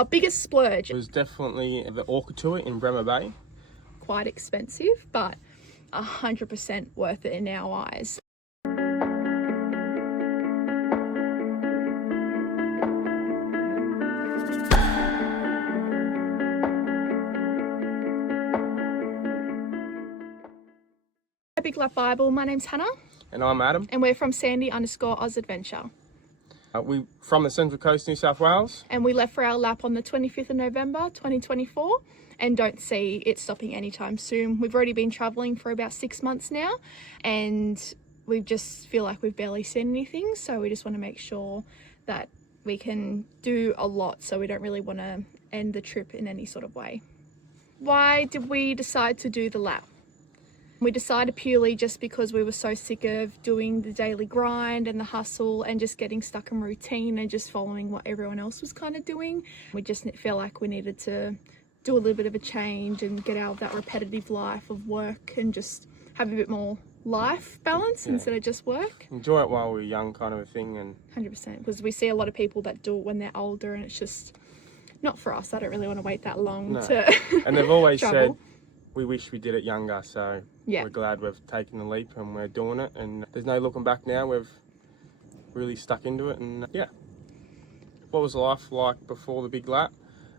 Our biggest splurge. It was definitely the Orca tour in Bremer Bay. Quite expensive, but 100% worth it in our eyes. Big Lap Bible, my name's Hannah. And I'm Adam. And we're from Sandy_Oz Adventure. We from the Central Coast, New South Wales. And we left for our lap on the 25th of November 2024 and don't see it stopping anytime soon. We've already been travelling for about 6 months now and we just feel like we've barely seen anything, so we just want to make sure that we can do a lot, so we don't really want to end the trip in any sort of way. Why did we decide to do the lap? We decided purely just because we were so sick of doing the daily grind and the hustle and just getting stuck in routine and just following what everyone else was kind of doing. We just felt like we needed to do a little bit of a change and get out of that repetitive life of work and just have a bit more life balance instead of just work. Enjoy it while we're young, kind of a thing. And 100%, because we see a lot of people that do it when they're older and it's just not for us. I don't really want to wait that long to and they've always travel. said we wish we did it younger, so we're glad we've taken the leap and we're doing it, and there's no looking back now. We've really stuck into it. And what was life like before the big lap?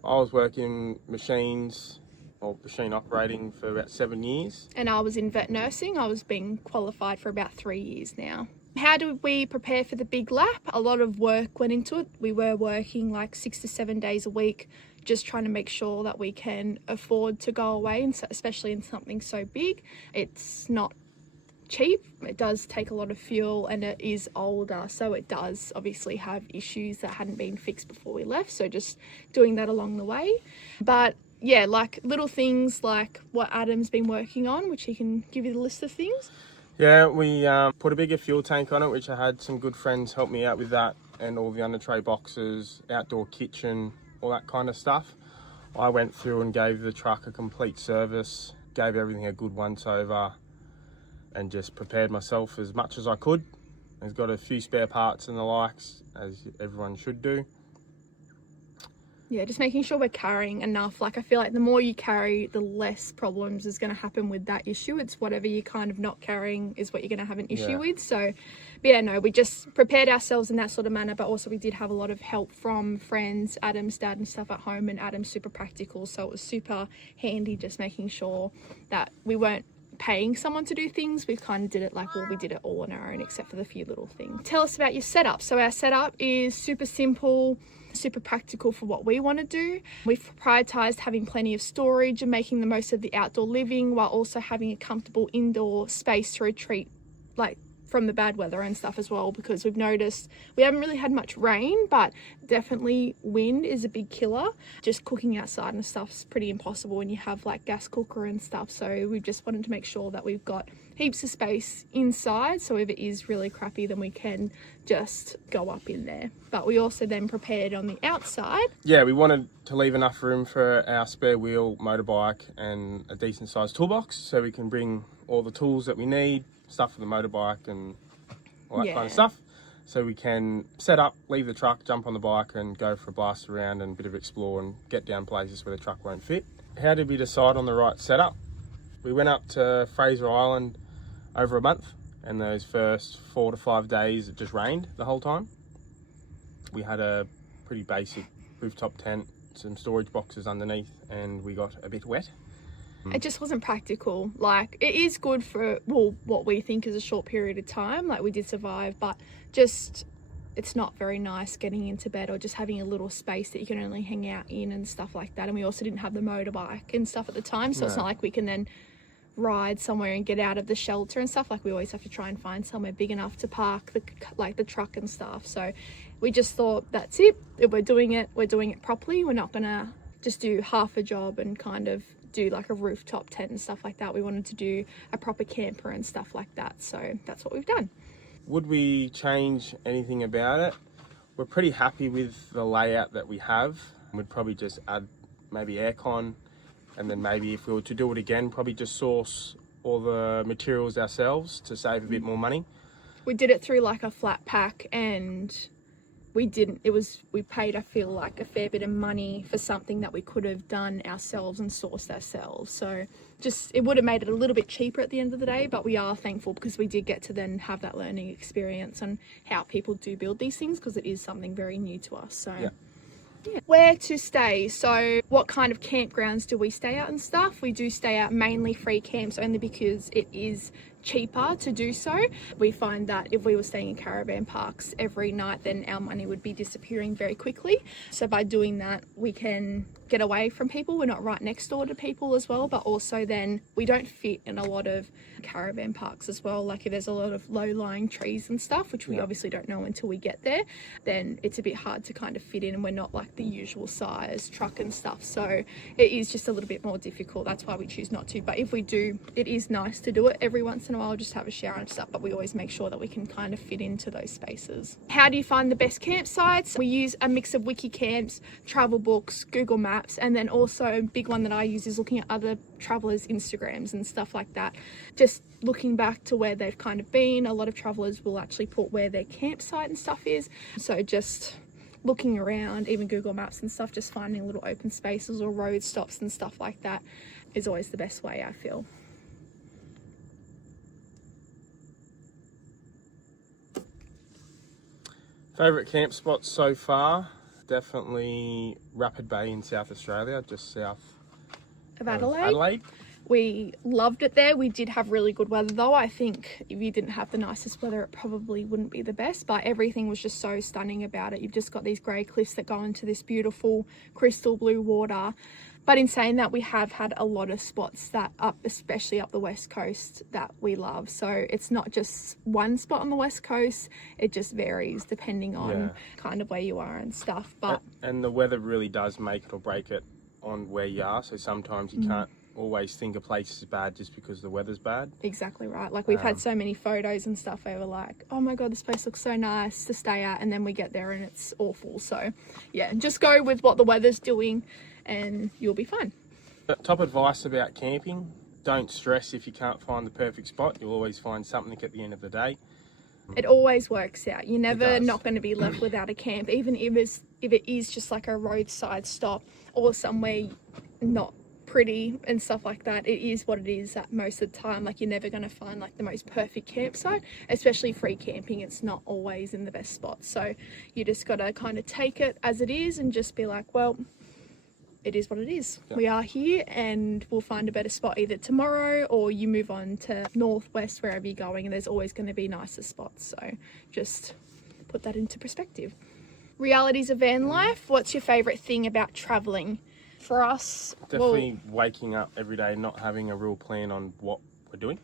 I was working machine operating for about 7 years. And I was in vet nursing. I was being qualified for about 3 years now. How did we prepare for the big lap? A lot of work went into it. We were working like 6 to 7 days a week, just trying to make sure that we can afford to go away, and especially in something so big. It's not cheap. It does take a lot of fuel and it is older, so it does obviously have issues that hadn't been fixed before we left, so just doing that along the way. But yeah, like little things like what Adam's been working on, which he can give you the list of things. Yeah, we put a bigger fuel tank on it, which I had some good friends help me out with that, and all the under tray boxes, outdoor kitchen, all that kind of stuff. I went through and gave the truck a complete service, gave everything a good once over, and just prepared myself as much as I could. I've got a few spare parts and the likes, as everyone should do. Yeah, just making sure we're carrying enough. Like, I feel like the more you carry, the less problems is going to happen with that issue. It's whatever you're kind of not carrying is what you're going to have an issue with. So, but yeah, no, we just prepared ourselves in that sort of manner, but also we did have a lot of help from friends, Adam's dad and stuff at home, and Adam's super practical. So it was super handy just making sure that we weren't paying someone to do things. We kind of did it we did it all on our own, except for the few little things. Tell us about your setup. So our setup is super simple, super practical for what we want to do. We've prioritized having plenty of storage and making the most of the outdoor living while also having a comfortable indoor space to retreat from the bad weather and stuff as well, because we've noticed we haven't really had much rain, but definitely wind is a big killer. Just cooking outside and stuff's pretty impossible when you have like gas cooker and stuff, so we've just wanted to make sure that we've got heaps of space inside, so if it is really crappy then we can just go up in there. But we also then prepared on the outside. Yeah, we wanted to leave enough room for our spare wheel, motorbike and a decent sized toolbox, so we can bring all the tools that we need, stuff for the motorbike and all that kind of stuff, so we can set up, leave the truck, jump on the bike and go for a blast around and a bit of explore and get down places where the truck won't fit. How did we decide on the right setup? We went up to Fraser Island over a month, and those first 4 to 5 days it just rained the whole time. We had a pretty basic rooftop tent, some storage boxes underneath, and we got a bit wet. It just wasn't practical. Like, it is good for, well, what we think is a short period of time. Like, we did survive, but just, it's not very nice getting into bed or just having a little space that you can only hang out in and stuff like that. And we also didn't have the motorbike and stuff at the time, so it's not like we can then ride somewhere and get out of the shelter and stuff. Like, we always have to try and find somewhere big enough to park the truck and stuff. So we just thought, that's it. If we're doing it properly. We're not gonna just do half a job and kind of do like a rooftop tent and stuff like that. We wanted to do a proper camper and stuff like that, so that's what we've done. Would we change anything about it? We're pretty happy with the layout that we have. We'd probably just add maybe aircon, and then maybe if we were to do it again, probably just source all the materials ourselves to save a bit more money. We did it through like a flat pack, and we paid, I feel like, a fair bit of money for something that we could have done ourselves and sourced ourselves. So just, it would have made it a little bit cheaper at the end of the day, but we are thankful because we did get to then have that learning experience on how people do build these things, because it is something very new to us. So yeah. Where to stay? So what kind of campgrounds do we stay at and stuff? We do stay at mainly free camps, only because it is cheaper to do so. We find that if we were staying in caravan parks every night, then our money would be disappearing very quickly. So by doing that, we can get away from people. We're not right next door to people as well, but also then we don't fit in a lot of caravan parks as well. Like if there's a lot of low-lying trees and stuff, which we obviously don't know until we get there, then it's a bit hard to kind of fit in, and we're not like the usual size truck and stuff. So it is just a little bit more difficult. That's why we choose not to. But if we do, it is nice to do it every once in a while, just have a shower and stuff, but we always make sure that we can kind of fit into those spaces. How do you find the best campsites? We use a mix of WikiCamps, travel books, Google Maps, and then also a big one that I use is looking at other travelers' Instagrams and stuff like that. Just looking back to where they've kind of been. A lot of travelers will actually put where their campsite and stuff is. So just looking around, even Google Maps and stuff, just finding little open spaces or road stops and stuff like that is always the best way, I feel. Favourite camp spots so far? Definitely Rapid Bay in South Australia, just south of Adelaide. We loved it there. We did have really good weather though. I think if you didn't have the nicest weather, it probably wouldn't be the best, but everything was just so stunning about it. You've just got these grey cliffs that go into this beautiful crystal blue water. But in saying that, we have had a lot of spots that especially up the west coast, that we love. So it's not just one spot on the west coast, it just varies depending on kind of where you are and stuff. But and the weather really does make it or break it on where you are. So sometimes you can't always think a place is bad just because the weather's bad. Exactly right. Like we've had so many photos and stuff where we're like, oh my god, this place looks so nice to stay at, and then we get there and it's awful. So yeah, just go with what the weather's doing and you'll be fine. Top advice about camping: don't stress if you can't find the perfect spot. You'll always find something at the end of the day. It always works out. You're never not going to be left without a camp, even if it is just like a roadside stop or somewhere not pretty and stuff like that. It is what it is at most of the time. Like you're never going to find like the most perfect campsite, especially free camping. It's not always in the best spots. So you just got to kind of take it as it is and just be like, well, it is what it is. Yep. We are here and we'll find a better spot either tomorrow, or you move on to northwest, wherever you're going, and there's always going to be nicer spots. So just put that into perspective. Realities of van life. What's your favourite thing about travelling? For us, definitely waking up every day not having a real plan on what we're doing.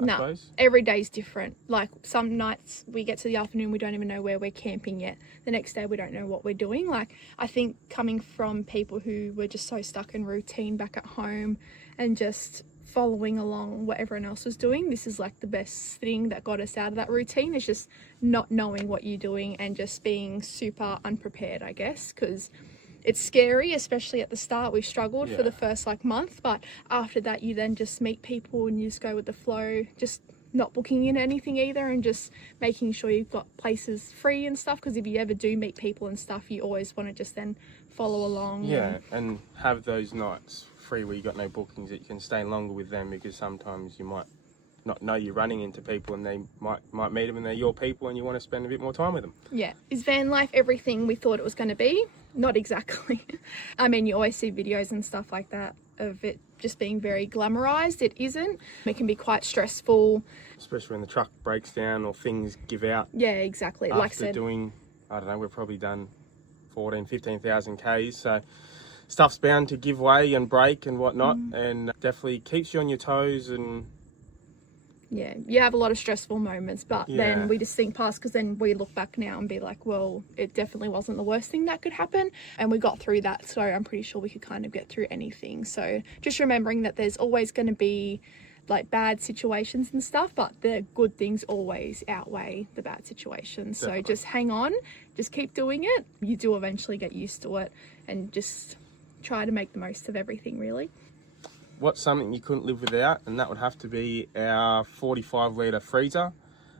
I suppose. Every day's different. Like some nights we get to the afternoon, we don't even know where we're camping yet. The next day we don't know what we're doing. Like I think coming from people who were just so stuck in routine back at home and just following along what everyone else was doing, this is like the best thing that got us out of that routine. It's just not knowing what you're doing and just being super unprepared, I guess, because it's scary, especially at the start. We struggled for the first like month, but after that you then just meet people and you just go with the flow, just not booking in anything either, and just making sure you've got places free and stuff, because if you ever do meet people and stuff, you always want to just then follow along. And have those nights free where you got no bookings, that you can stay longer with them, because sometimes you might not know you're running into people and they might meet them and they're your people and you want to spend a bit more time with them. Yeah. Is van life everything we thought it was going to be? Not exactly. I mean, you always see videos and stuff like that of it just being very glamorized. It isn't. It can be quite stressful. Especially when the truck breaks down or things give out. Yeah, exactly. Like I said, doing, I don't know, we've probably done 15,000 Ks, so stuff's bound to give way and break and whatnot, and definitely keeps you on your toes. And yeah, you have a lot of stressful moments, but then we just think past, because then we look back now and be like, well, it definitely wasn't the worst thing that could happen, and we got through that, so I'm pretty sure we could kind of get through anything. So just remembering that there's always going to be like bad situations and stuff, but the good things always outweigh the bad situations. Definitely. So just hang on, just keep doing it. You do eventually get used to it, and just try to make the most of everything, really. What's something you couldn't live without? And that would have to be our 45 litre freezer.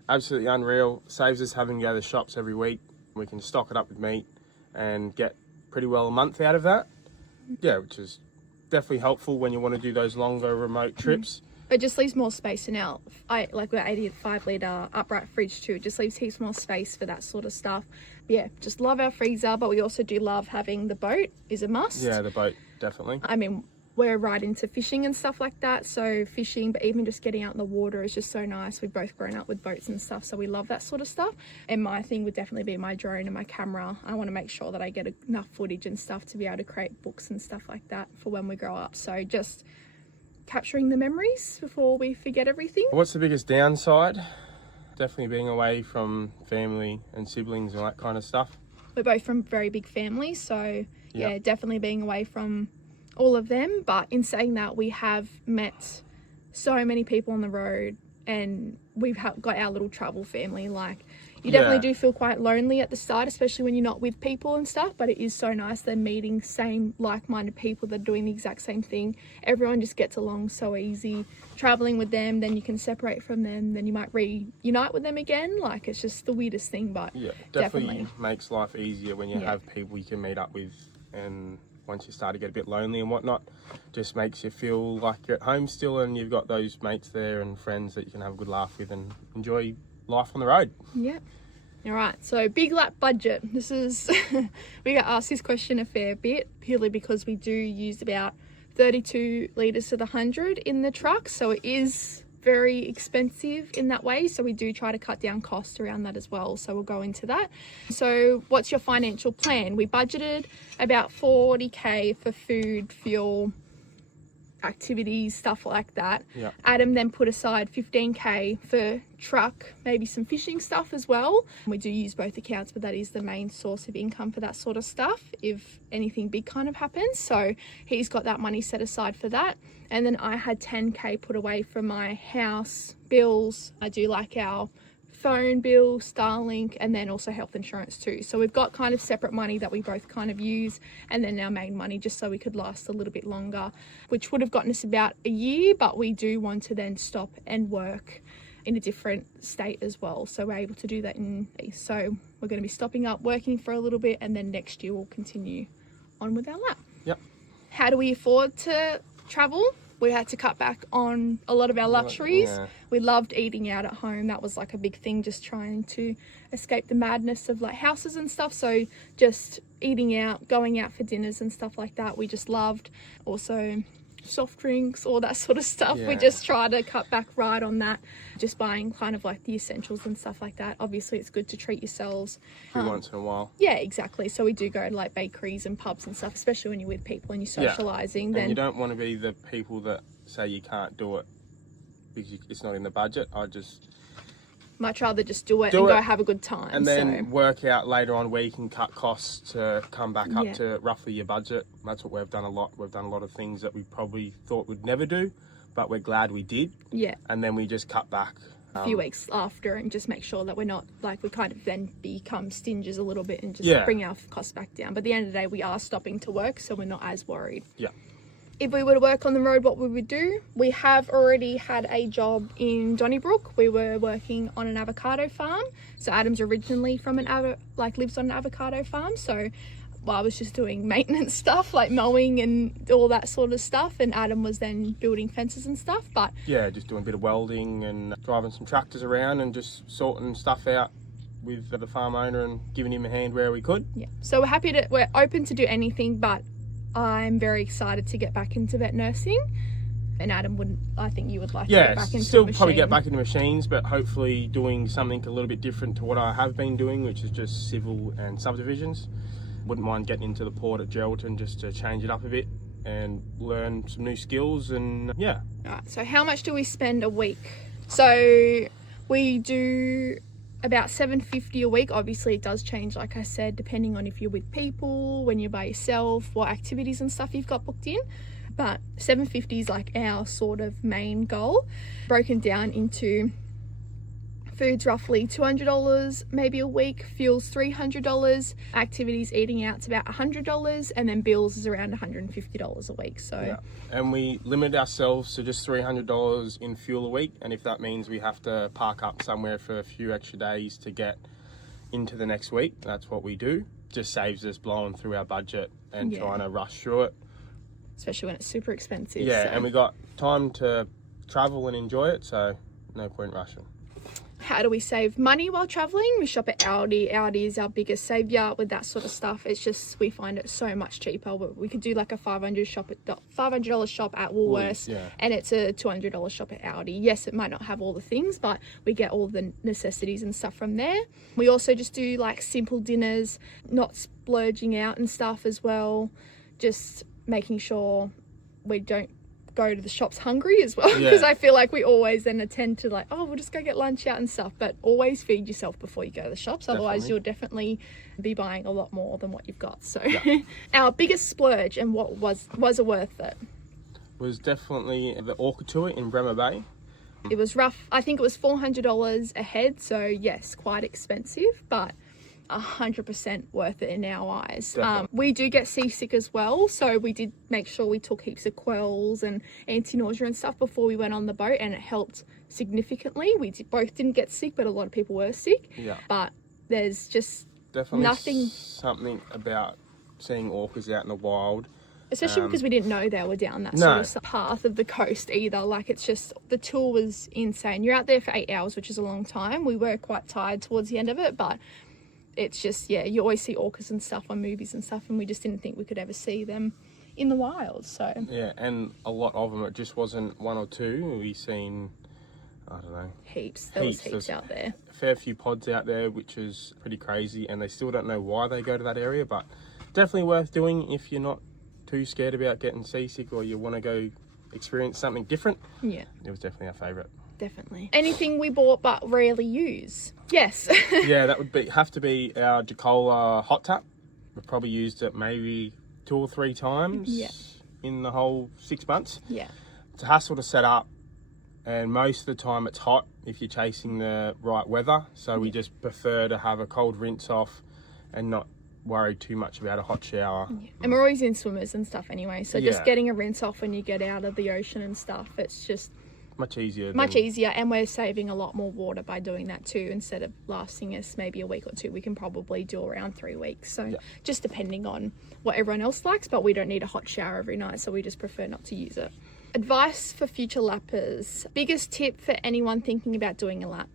Absolutely unreal. Saves us having to go to the shops every week We can stock it up with meat and get pretty well a month out of that. Yeah, which is definitely helpful when you want to do those longer remote trips. It just leaves more space in our, we're 85 litre upright fridge too. It just leaves heaps more space for that sort of stuff. Yeah, just love our freezer, but we also do love having the boat is a must. Yeah, the boat, definitely. I mean, we're right into fishing and stuff like that. So fishing, but even just getting out in the water is just so nice. We've both grown up with boats and stuff, so we love that sort of stuff. And my thing would definitely be my drone and my camera. I want to make sure that I get enough footage and stuff to be able to create books and stuff like that for when we grow up. So just capturing the memories before we forget everything. What's the biggest downside? Definitely being away from family and siblings and that kind of stuff. We're both from very big families, so yeah, Yep. definitely being away from all of them. But in saying that, we have met so many people on the road, and we've got our little travel family. Like, you definitely do feel quite lonely at the start, especially when you're not with people and stuff, but it is so nice then meeting same like-minded people that are doing the exact same thing. Everyone just gets along so easy. Traveling with them, then you can separate from them, then you might reunite with them again. Like, it's just the weirdest thing, but Yeah, definitely makes life easier when you have people you can meet up with, and once you start to get a bit lonely and whatnot, just makes you feel like you're at home still, and you've got those mates there and friends that you can have a good laugh with and enjoy life on the road. Yeah. All right, so big lap budget. This is, we get asked this question a fair bit, purely because we do use about 32 litres to the 100 in the truck. So it is very expensive in that way. So we do try to cut down costs around that as well. So we'll go into that. So what's your financial plan? We budgeted about 40K for food, fuel, activities, stuff like that. Yeah. Adam then put aside 15K for truck, maybe some fishing stuff as well. We do use both accounts, but that is the main source of income for that sort of stuff if anything big kind of happens. So he's got that money set aside for that. And then I had 10K put away for my house bills. I do like our phone bill, Starlink, and then also health insurance too. So we've got kind of separate money that we both kind of use, and then our main money just so we could last a little bit longer, which would have gotten us about a year, but we do want to then stop and work in a different state as well. So we're able to do that so we're going to be stopping up, working for a little bit, and then next year we'll continue on with our lap. Yep. How do we afford to travel? We had to cut back on a lot of our luxuries. Yeah. We loved eating out at home. That was like a big thing, just trying to escape the madness of like houses and stuff. So just eating out, going out for dinners and stuff like that, we just loved. Also soft drinks, all that sort of stuff. Yeah. We just try to cut back right on that. Just buying kind of like the essentials and stuff like that. Obviously it's good to treat yourselves. Every once in a while. Yeah, exactly. So we do go to like bakeries and pubs and stuff, especially when you're with people and you're socialising. And you don't want to be the people that say you can't do it because it's not in the budget. I just much rather just do it and go have a good time. And then work out later on where you can cut costs to come back up Yeah. to roughly your budget. That's what we've done a lot. We've done a lot of things that we probably thought we'd never do, but we're glad we did. Yeah. And then we just cut back. A few weeks after and just make sure that we're not like we kind of then become stingers a little bit and just bring our costs back down. But at the end of the day, we are stopping to work, so we're not as worried. Yeah. If we were to work on the road, what we would do, we have already had a job in Donnybrook. We were working on an avocado farm. So Adam's originally from lives on an avocado farm. So I was just doing maintenance stuff like mowing and all that sort of stuff, and Adam was then building fences and stuff. But yeah, just doing a bit of welding and driving some tractors around and just sorting stuff out with the farm owner and giving him a hand where we could. yeah, so we're open to do anything, but I'm very excited to get back into vet nursing. And Adam I think you would like to get back into still probably get back into machines, but hopefully doing something a little bit different to what I have been doing, which is just civil and subdivisions. Wouldn't mind getting into the port at Geraldton just to change it up a bit and learn some new skills and yeah. Alright, so how much do we spend a week? So we do about $750 a week. Obviously it does change, like I said, depending on if you're with people, when you're by yourself, what activities and stuff you've got booked in. But $750 is like our sort of main goal, broken down into food's roughly $200 maybe a week, fuel's $300, activities eating out's about $100, and then bills is around $150 a week. So yeah. And we limit ourselves to just $300 in fuel a week, and if that means we have to park up somewhere for a few extra days to get into the next week. That's what we do. Just saves us blowing through our budget and Yeah. trying to rush through it. Especially when it's super expensive. Yeah, so. and we got time to travel and enjoy it, so no point rushing. How do we save money while traveling? We shop at Aldi. Aldi is our biggest savior with that sort of stuff. It's just, we find it so much cheaper. We could do like a $500 shop at Woolworths, yeah. and it's a $200 shop at Aldi. Yes, it might not have all the things, but we get all the necessities and stuff from there. We also just do like simple dinners, not splurging out and stuff as well. Just making sure we don't go to the shops hungry as well, because I feel like we always then attend to like, oh, we'll just go get lunch out and stuff, but always feed yourself before you go to the shops. Otherwise you'll definitely be buying a lot more than what you've got. So our biggest splurge, and what was it worth it, was definitely the Orca tour in Bremer Bay. It was rough. I think it was $400 a head, so yes, quite expensive, but 100% worth it in our eyes. We do get seasick as well, so we did make sure we took heaps of quells and anti-nausea and stuff before we went on the boat, and it helped significantly. We both didn't get sick, but a lot of people were sick. But there's just definitely something about seeing orcas out in the wild, especially because we didn't know they were down that sort of path of the coast either. Like, it's just, the tour was insane. You're out there for 8 hours, which is a long time. We were quite tired towards the end of it, but it's just, yeah, you always see orcas and stuff on movies and stuff, and we just didn't think we could ever see them in the wild. So yeah, and a lot of them, it just wasn't one or two. We seen, I don't know, heaps. There was heaps out there. A fair few pods out there, which is pretty crazy, and they still don't know why they go to that area, but definitely worth doing if you're not too scared about getting seasick or you want to go experience something different. Yeah, it was definitely our favourite. Definitely. Anything we bought but rarely use? Yes. Yeah, that would have to be our Jacola hot tap. We've probably used it maybe 2 or 3 times in the whole 6 months. Yeah. It's a hassle to set up, and most of the time it's hot if you're chasing the right weather. So we just prefer to have a cold rinse off and not worry too much about a hot shower. Yeah. And we're always in swimmers and stuff anyway, so just getting a rinse off when you get out of the ocean and stuff, it's just much easier, and we're saving a lot more water by doing that too. Instead of lasting us maybe a week or two, we can probably do around 3 weeks. So just depending on what everyone else likes, but we don't need a hot shower every night, so we just prefer not to use it. Advice for future lappers. Biggest tip for anyone thinking about doing a lap: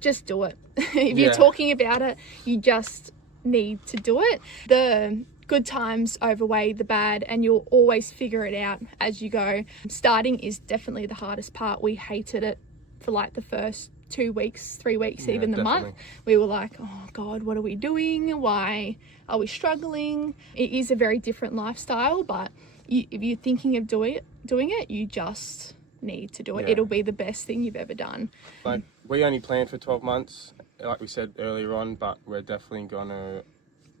just do it. If you're talking about it, you just need to do it. The good times overweigh the bad, and you'll always figure it out as you go. Starting is definitely the hardest part. We hated it for like the first 2 weeks, 3 weeks, even the month. We were like, oh God, what are we doing? Why are we struggling? It is a very different lifestyle, but if you're thinking of doing it, you just need to do it. It'll be the best thing you've ever done. Like, we only planned for 12 months, like we said earlier on, but we're definitely gonna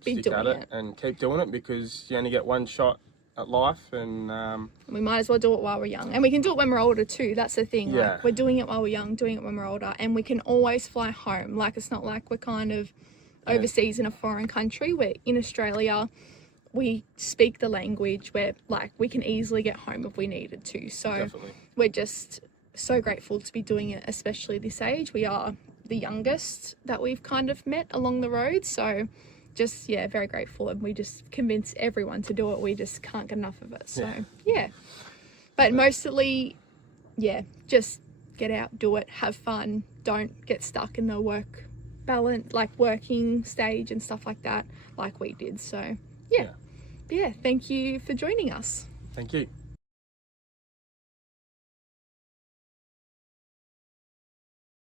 stick at it and keep doing it, because you only get one shot at life, and we might as well do it while we're young, and we can do it when we're older too. That's the thing. Like, we're doing it while we're young, doing it when we're older, and we can always fly home. Like, it's not like we're kind of overseas in a foreign country. We're in Australia, we speak the language, where like we can easily get home if we needed to. So we're just so grateful to be doing it, especially this age. We are the youngest that we've kind of met along the road, so just very grateful, and we just convince everyone to do it. We just can't get enough of it. So but mostly just get out, do it, have fun, don't get stuck in the work balance, like working stage and stuff like that, like we did. So thank you for joining us. Thank you.